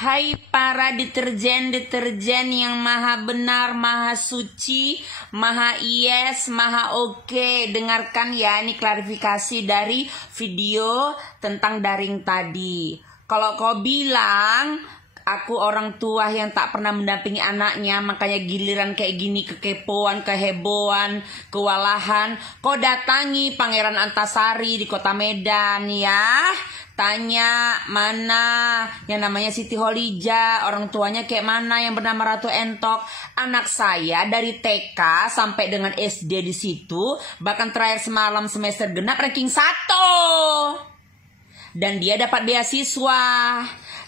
Hai para deterjen-deterjen yang maha benar, maha suci, maha yes, maha oke. Dengarkan ya, ini klarifikasi dari video tentang daring tadi. Kalau kau bilang aku orang tua yang tak pernah mendampingi anaknya, makanya giliran kayak gini kekepoan, kehebohan, kewalahan, kau datangi Pangeran Antasari di kota Medan ya. Tanya mana yang namanya Siti Kholija, orang tuanya kayak mana yang bernama Ratu Entok. Anak saya dari TK sampai dengan SD di situ, bahkan terakhir semalam semester genap ranking 1. Dan dia dapat beasiswa.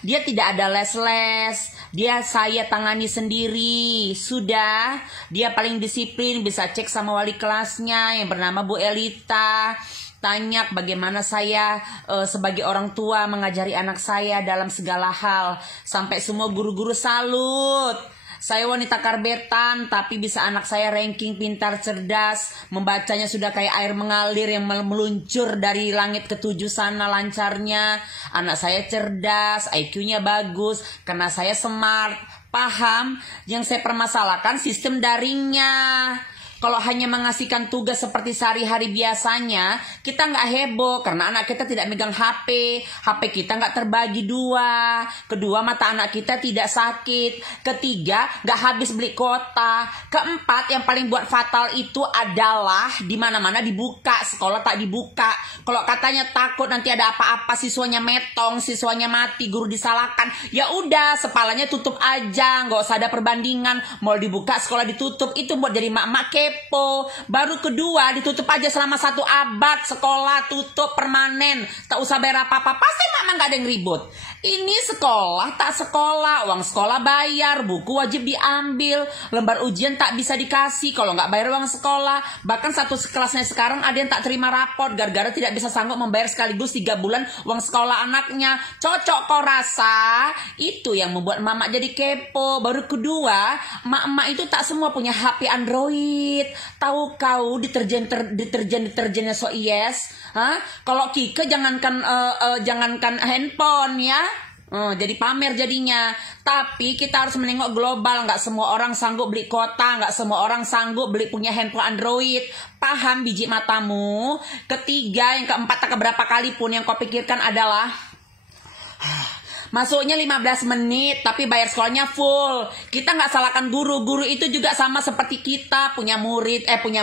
Dia tidak ada les-les. Dia saya tangani sendiri. Sudah, dia paling disiplin, bisa cek sama wali kelasnya yang bernama Bu Elita. Tanya bagaimana saya sebagai orang tua mengajari anak saya dalam segala hal. Sampai semua guru-guru salut. Saya wanita karbetan, tapi bisa anak saya ranking pintar, cerdas. Membacanya sudah kayak air mengalir yang meluncur dari langit ke-7 sana lancarnya. Anak saya cerdas, IQ-nya bagus, karena saya smart, paham. Yang saya permasalahkan sistem daringnya. Kalau hanya mengasihkan tugas seperti sehari-hari biasanya, kita nggak heboh karena anak kita tidak megang HP. HP kita nggak terbagi 2. Kedua, mata anak kita tidak sakit. Ketiga, nggak habis beli kuota. Keempat, yang paling buat fatal itu adalah di mana-mana dibuka, sekolah tak dibuka. Kalau katanya takut nanti ada apa-apa, siswanya metong, siswanya mati, guru disalahkan. Ya udah, sepalanya tutup aja, nggak usah ada perbandingan. Mau dibuka, sekolah ditutup. Itu buat jadi mak-mak kepo. Baru kedua, ditutup aja selama 1 abad. Sekolah tutup permanen, tak usah bayar apa-apa. Pasti mama nggak ada yang ribut. Ini sekolah tak sekolah, uang sekolah bayar, buku wajib diambil, lembar ujian tak bisa dikasih kalau nggak bayar uang sekolah. Bahkan satu kelasnya sekarang ada yang tak terima raport gara-gara tidak bisa sanggup membayar sekaligus 3 bulan uang sekolah anaknya. Cocok kau rasa? Itu yang membuat mama jadi kepo. Baru kedua, emak-emak itu tak semua punya HP Android. Tahu kau deterjennya so yes? Kalau Kike jangankan handphone ya. Jadi pamer jadinya. Tapi kita harus menengok global. Nggak semua orang sanggup beli kuota. Nggak semua orang sanggup beli punya handphone Android. Paham biji matamu? Ketiga, yang keempat, tak keberapa kali pun yang kau pikirkan adalah masuknya 15 menit tapi bayar sekolahnya full. Kita nggak salahkan guru. Guru itu juga sama seperti kita, punya murid, punya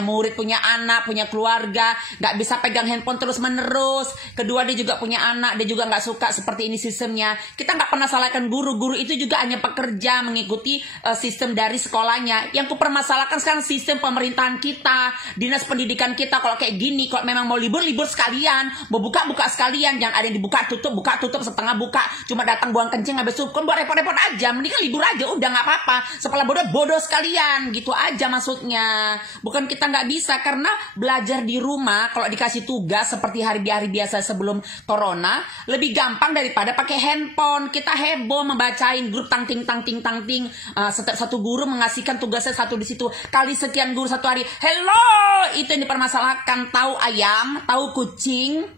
anak, punya keluarga, nggak bisa pegang handphone terus menerus. Kedua, dia juga punya anak, dia juga nggak suka seperti ini sistemnya. Kita nggak pernah salahkan guru. Guru itu juga hanya pekerja mengikuti sistem dari sekolahnya. Yang kupermasalahkan sekarang sistem pemerintahan kita, dinas pendidikan kita. Kalau kayak gini, kalau memang mau libur sekalian, mau buka sekalian, jangan ada yang dibuka tutup setengah buka, cuma datang buang kencing habis itu kan buat repot-repot aja. Mendingan libur aja, udah nggak apa-apa. Sekolah bodoh sekalian, gitu aja maksudnya. Bukan kita nggak bisa, karena belajar di rumah kalau dikasih tugas seperti hari-hari biasa sebelum corona lebih gampang daripada pakai handphone. Kita heboh membacain grup tangting. Setiap satu guru mengasihkan tugasnya satu di situ, kali sekian guru satu hari. Hello, itu yang dipermasalahkan. Tahu ayam, tahu kucing.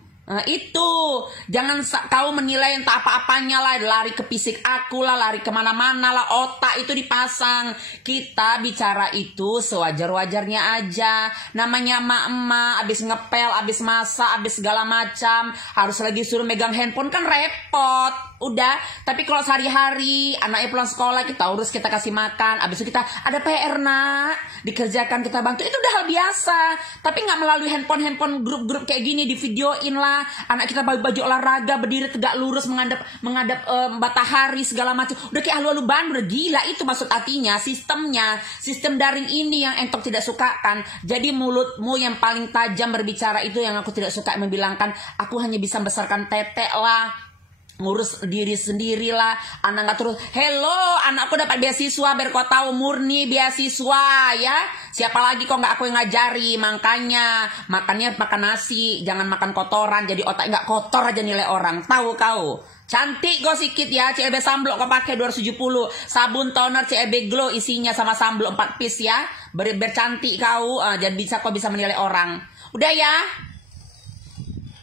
Itu jangan kau menilai yang tak apa-apanya lah, lari ke fisik aku lah, lari kemana-mana lah, otak itu dipasang. Kita bicara itu sewajar-wajarnya aja. Namanya emak-emak abis ngepel, abis masak, abis segala macam, harus lagi suruh megang handphone kan repot. Udah, tapi kalau sehari-hari anaknya pulang sekolah, kita urus, kita kasih makan, abis itu kita ada PR nak, dikerjakan, kita bantu, itu udah hal biasa. Tapi nggak melalui handphone grup-grup kayak gini, di videoin lah. Anak kita baju olahraga, berdiri tegak lurus, menghadap matahari segala macam. Udah kayak halu-halu Bandung, udah gila. Itu maksud artinya sistemnya, sistem daring ini yang entok tidak sukakan. Jadi mulutmu yang paling tajam berbicara itu yang aku tidak suka, membilangkan aku hanya bisa membesarkan tetek lah, ngurus diri sendiri lah, anak nggak terus. Hello, anakku dapat beasiswa, biar kau tahu, murni beasiswa ya. Siapa lagi kok nggak aku yang ngajari. Makanya makannya makan nasi, jangan makan kotoran, jadi otak nggak kotor aja nilai orang. Tahu kau? Cantik kau sikit ya, CLB Sunblock kau pakai 270. Sabun toner CLB Glow isinya sama sunblock 4 piece ya. Biar cantik kau, jadi kau bisa menilai orang. Udah ya.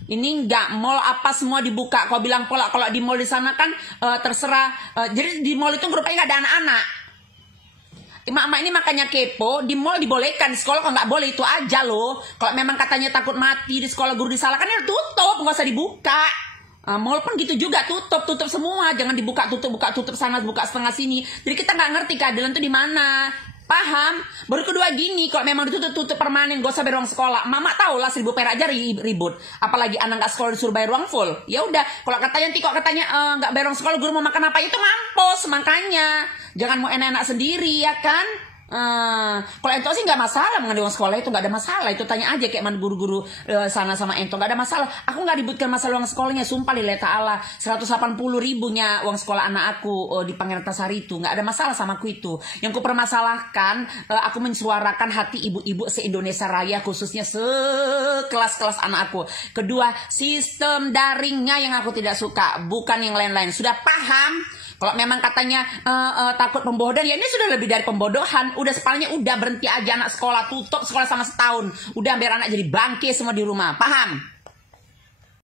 Ini enggak, mall apa semua dibuka. Kau bilang pola, kalau di mall di sana kan terserah. Jadi di mall itu grupnya nggak ada anak-anak. Emak-emak ini makanya kepo, di mall dibolehkan, di sekolah kok nggak boleh, itu aja loh. Kalau memang katanya takut mati di sekolah guru disalahkan, ya tutup, nggak usah dibuka. Mall pun gitu juga, tutup semua, jangan dibuka tutup sana, buka setengah sini. Jadi kita nggak ngerti keadilan itu di mana. Paham? Baru kedua gini, kalau memang ditutup permanen, gak usah bayar uang sekolah. Mama tau lah 1.000 perak aja ribut. Apalagi anak nggak sekolah disuruh bayar uang full. Ya udah, kalau katanya nanti kok katanya nggak bayar uang sekolah, guru mau makan apa, itu mampus. Makanya jangan mau enak-enak sendiri ya kan. Kalau ento sih nggak masalah mengenai uang sekolah, itu nggak ada masalah. Itu tanya aja kayak mana guru-guru sana sama ento, nggak ada masalah. Aku nggak ributkan masalah uang sekolahnya, sumpah lillahi ta'ala. 180.000-nya uang sekolah anak aku di Pangeran Antasari itu nggak ada masalah sama aku itu. Yang ku permasalahkan, aku mensuarakan hati ibu-ibu se-Indonesia Raya, khususnya sekelas-kelas anak aku. Kedua, sistem daringnya yang aku tidak suka, bukan yang lain-lain. Sudah paham? Kalau memang katanya takut pembodohan, ya ini sudah lebih dari pembodohan. Udah sepalanya udah berhenti aja anak sekolah, tutup sekolah sama setahun. Udah biar anak jadi bangke semua di rumah. Paham?